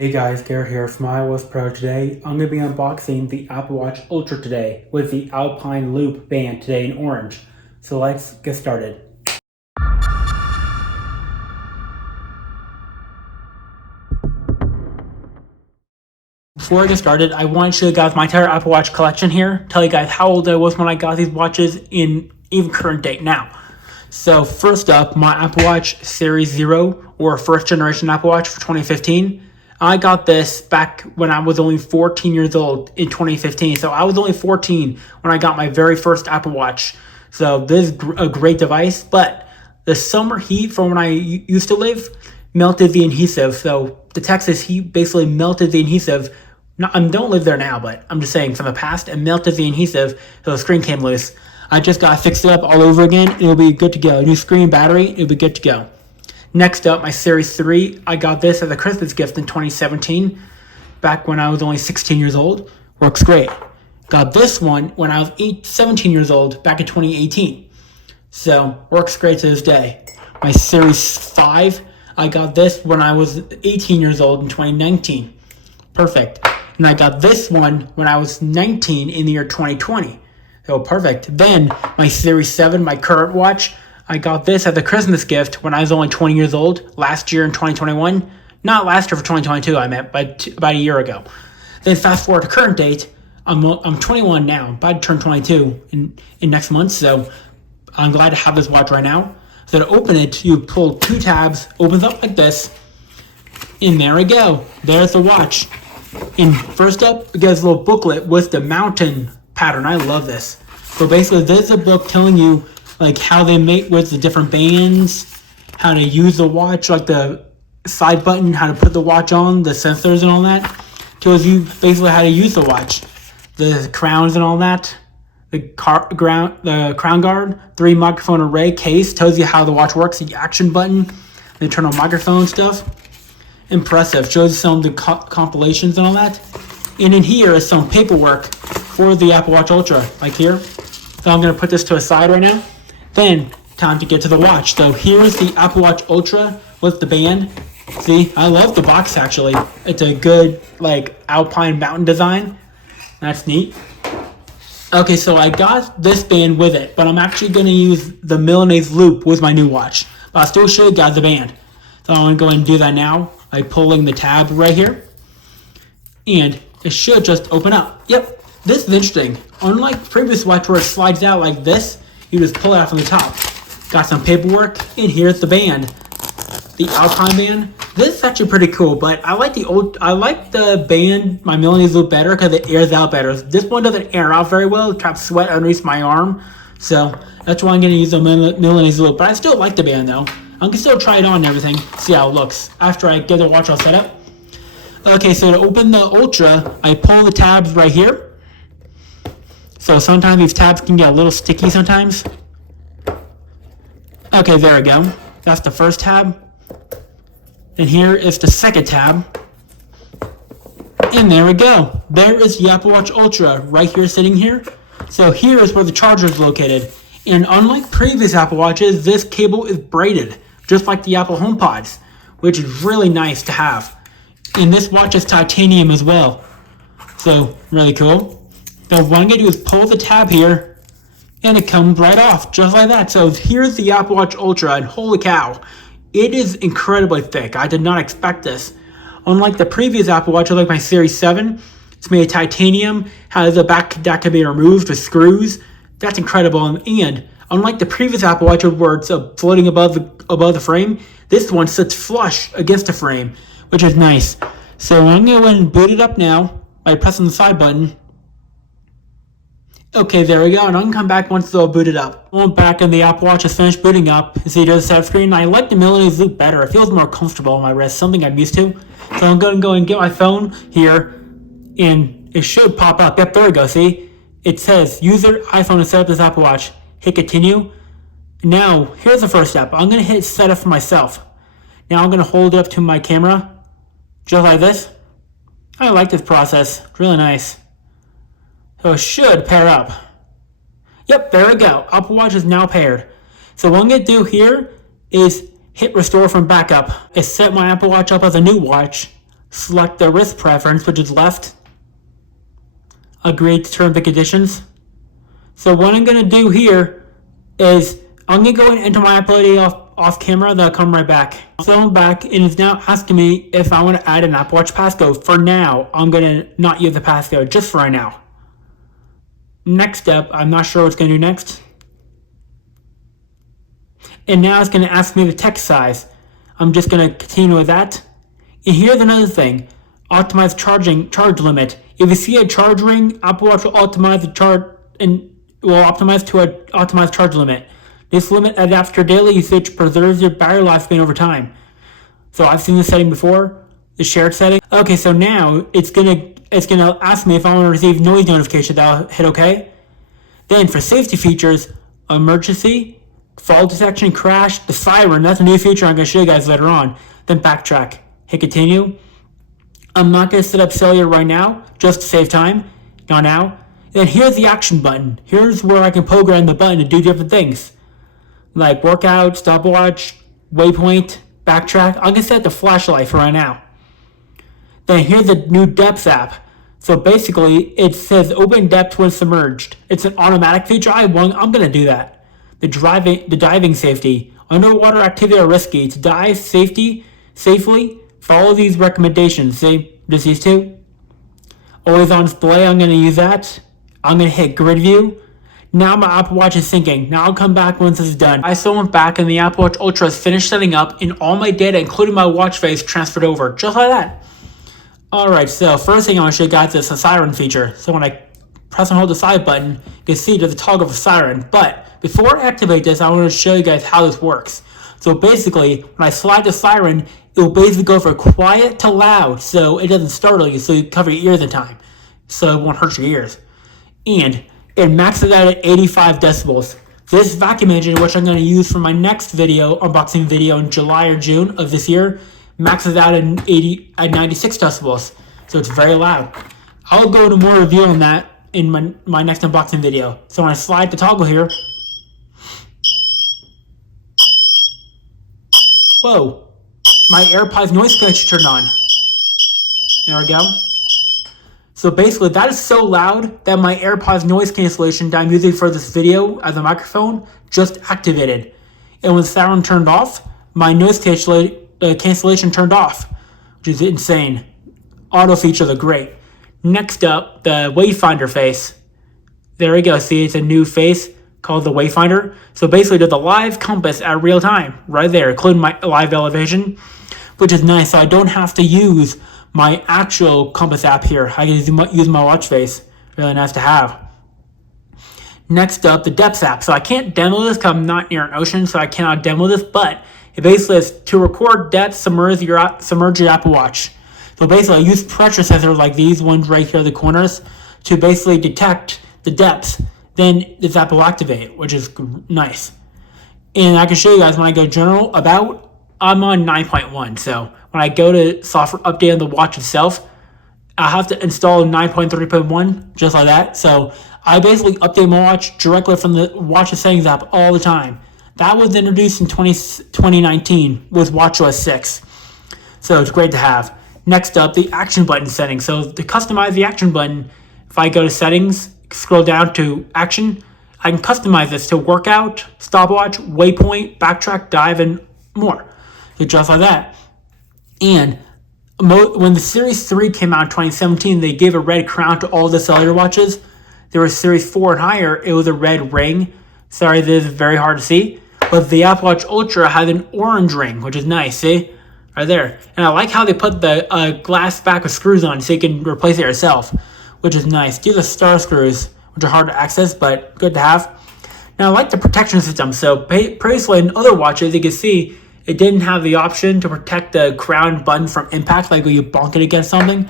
Hey guys, Garrett here from iOS Pro. Today, I'm going to be unboxing the Apple Watch Ultra today with the Alpine Loop band today in orange. So let's get started. Before I get started, I want to show you guys my entire Apple Watch collection here. Tell you guys how old I was when I got these watches in even current date now. So first up, my Apple Watch Series 0 or first generation Apple Watch for 2015. I got this back when I was only 14 years old in 2015. So I was only 14 when I got my very first Apple Watch. So this is a great device, but the summer heat from when I used to live melted the adhesive. So the Texas heat basically melted the adhesive. I don't live there now, but I'm just saying from the past, it melted the adhesive, so the screen came loose. I just got to fix it up all over again. It'll be good to go. New screen, battery, it'll be good to go. Next up, my Series 3. I got this as a Christmas gift in 2017, back when I was only 16 years old. Works great. Got this one when I was 17 years old, back in 2018. So, works great to this day. My Series 5, I got this when I was 18 years old in 2019. Perfect. And I got this one when I was 19 in the year 2020. So, perfect. Then, my Series 7, my current watch, I got this as a Christmas gift when I was only 20 years old, last year in 2021. Not last year for 2022, I meant, but about a year ago. Then fast forward to current date, I'm 21 now, I'm about to turn 22 in next month, so I'm glad to have this watch right now. So to open it, you pull two tabs, opens up like this, and there we go. There's the watch. And first up, it gets a little booklet with the mountain pattern. I love this. So basically, this is a book telling you like how they make with the different bands, how to use the watch, like the side button, how to put the watch on, the sensors and all that. Tells you basically how to use the watch, the crowns and all that, the crown guard, 3 microphone array case, tells you how the watch works, the action button, the internal microphone stuff. Impressive. Shows you some of the compilations and all that. And in here is some paperwork for the Apple Watch Ultra, like here. So I'm going to put this to a side right now. Then, time to get to the watch. So here's the Apple Watch Ultra with the band. See, I love the box actually. It's a good like alpine mountain design. That's neat. Okay, so I got this band with it, but I'm actually going to use the Milanese loop with my new watch. But I'll still show you guys the band. So I'm going to go ahead and do that now by pulling the tab right here. And it should just open up. Yep, this is interesting. Unlike previous watch where it slides out like this, you just pull it out from the top. Got some paperwork, and here's the band. The Alpine band. This is actually pretty cool, but I like the band, my Milanese loop, better because it airs out better. This one doesn't air out very well. It traps sweat underneath my arm. So that's why I'm going to use the Milanese loop. But I still like the band though. I can still try it on and everything, see how it looks after I get the watch all set up. Okay, so to open the Ultra, I pull the tabs right here. So sometimes these tabs can get a little sticky sometimes. Okay, there we go. That's the first tab. And here is the second tab. And there we go. There is the Apple Watch Ultra right here sitting here. So here is where the charger is located. And unlike previous Apple Watches, this cable is braided, just like the Apple HomePods, which is really nice to have. And this watch is titanium as well. So, really cool. So what I'm going to do is pull the tab here, and it comes right off, just like that. So here's the Apple Watch Ultra, and holy cow, it is incredibly thick. I did not expect this. Unlike the previous Apple Watch, like my Series 7, it's made of titanium, has a back that can be removed with screws. That's incredible. And unlike the previous Apple Watch where it's floating above the frame, this one sits flush against the frame, which is nice. So I'm going to go ahead and boot it up now by pressing the side button. Okay, there we go, and I can come back once it's all booted up. I'm back and the Apple Watch is finished booting up. See, it does set screen. I like the Milanese loop better. It feels more comfortable on my wrist, something I'm used to. So I'm going to go and get my phone here, and it should pop up. Yep, there we go, see? It says, user iPhone to set up this Apple Watch. Hit continue. Now, here's the first step. I'm going to hit set up for myself. Now I'm going to hold it up to my camera, just like this. I like this process. It's really nice. So it should pair up. Yep, there we go. Apple Watch is now paired. So what I'm going to do here is hit restore from backup. I set my Apple Watch up as a new watch. select the wrist preference, which is left, agree to terms and conditions. So what I'm going to do here is I'm going to go and enter my Apple ID off camera, then I'll come right back. So I'm back, and it's now asking me if I want to add an Apple Watch passcode. For now, I'm going to not use the passcode, just for right now. Next step, I'm not sure what it's going to do next. And now it's going to ask me the text size. I'm just going to continue with that. And here's another thing. Optimize charge limit. If you see a charge ring, Apple Watch will optimize the charge and will optimize to an optimized charge limit. This limit adapts to your daily usage, preserves your battery lifespan over time. So I've seen this setting before, the shared setting. Okay, so now it's gonna ask me if I want to receive noise notifications. I'll hit OK. Then for safety features, emergency, fall detection, crash, the siren. That's a new feature I'm gonna show you guys later on. Then backtrack. Hit continue. I'm not gonna set up cellular right now, just to save time. Not now. Then here's the action button. Here's where I can program the button to do different things. Like workout, stopwatch, waypoint, backtrack. I'm gonna set the flashlight for right now. Then here's the new depth app. So basically, it says open depth when submerged. It's an automatic feature. I'm gonna do that. The diving safety. Underwater activity are risky. To dive safely, follow these recommendations. See, just these two. Always on display. I'm gonna use that. I'm gonna hit grid view. Now my Apple Watch is syncing. Now I'll come back once this is done. I still went back and the Apple Watch Ultra is finished setting up and all my data, including my watch face, transferred over. Just like that. Alright, so first thing I want to show you guys is the siren feature. So when I press and hold the side button, you can see there's a toggle for siren. But before I activate this, I want to show you guys how this works. So basically, when I slide the siren, it will basically go from quiet to loud, so it doesn't startle you, so you cover your ears in time. So it won't hurt your ears. And it maxes out at 85 decibels. This vacuum engine, which I'm going to use for my next unboxing video in July or June of this year, maxes out at 96 decibels. So it's very loud. I'll go into more review on that in my next unboxing video. So when I slide the toggle here, whoa, my AirPods noise cancellation turned on. There we go. So basically, that is so loud that my AirPods noise cancellation that I'm using for this video as a microphone just activated. And when the siren turned off, my noise cancellation turned off, which is insane. Auto features are great. Next up, the Wayfinder face. There we go. See, it's a new face called the Wayfinder. So basically, there's a live compass at real time right there, including my live elevation, which is nice. So I don't have to use my actual compass app here. I can use my watch face. Really nice to have. Next up, the depth app. So I can't demo this because I'm not near an ocean, so I cannot demo this, but it basically is to record depth, submerge your Apple Watch. So basically, I use pressure sensors like these ones right here in the corners to basically detect the depth. Then this app will activate, which is nice. And I can show you guys when I go general about, I'm on 9.1, so when I go to software update on the watch itself, I have to install 9.3.1, just like that. So I basically update my watch directly from the watch settings app all the time. That was introduced in 2019 with watchOS 6. So it's great to have. Next up, the action button settings. So to customize the action button, if I go to settings, scroll down to action, I can customize this to workout, stopwatch, waypoint, backtrack, dive, and more. So just like that. And when the Series 3 came out in 2017, they gave a red crown to all the cellular watches. There was Series 4 and higher, it was a red ring. Sorry, this is very hard to see. But the Apple Watch Ultra has an orange ring, which is nice, see? Right there. And I like how they put the glass back with screws on so you can replace it yourself, which is nice. These are star screws, which are hard to access, but good to have. Now, I like the protection system. So previously in other watches, you can see it didn't have the option to protect the crown button from impact, like when you bonk it against something.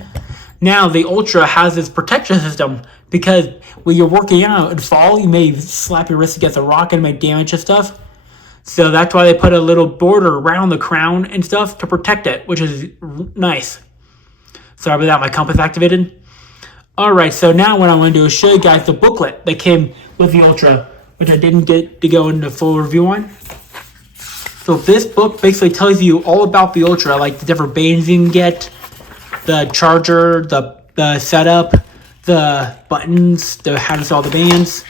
Now, the Ultra has this protection system because when you're working out and fall, you may slap your wrist against a rock and make damage and stuff. So that's why they put a little border around the crown and stuff to protect it, which is nice. Sorry about that, my compass activated. Alright, so now what I want to do is show you guys the booklet that came with the Ultra, which I didn't get to go into full review on. So this book basically tells you all about the Ultra, like the different bands you can get, the charger, the setup, the buttons, how to install the bands,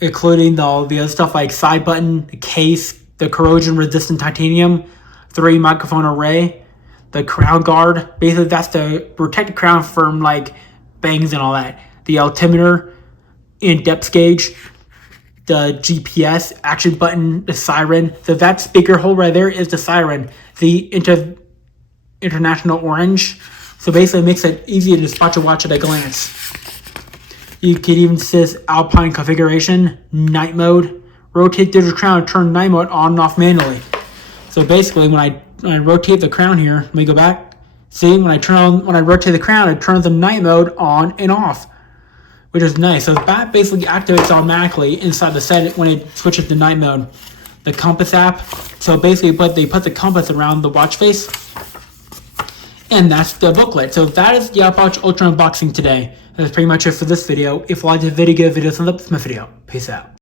including all the other stuff like side button, the case, the corrosion resistant titanium, 3 microphone array, the crown guard. Basically, that's to protect the crown from like bangs and all that. The altimeter and depth gauge, the GPS action button, the siren. So that speaker hole right there is the siren. The international orange. So basically, it makes it easy to spot your watch at a glance. You can even see Alpine configuration, night mode, rotate digital crown, turn night mode on and off manually. So basically, when I rotate the crown here, let me go back. See, when I rotate the crown, it turns the night mode on and off, which is nice. So that basically activates automatically inside the set when it switches to night mode. The compass app. So basically, they put the compass around the watch face, and that's the booklet. So that is the Apple Watch Ultra unboxing today. That's pretty much it for this video. If you liked the video, give the video a thumbs up. This is my video. Peace out.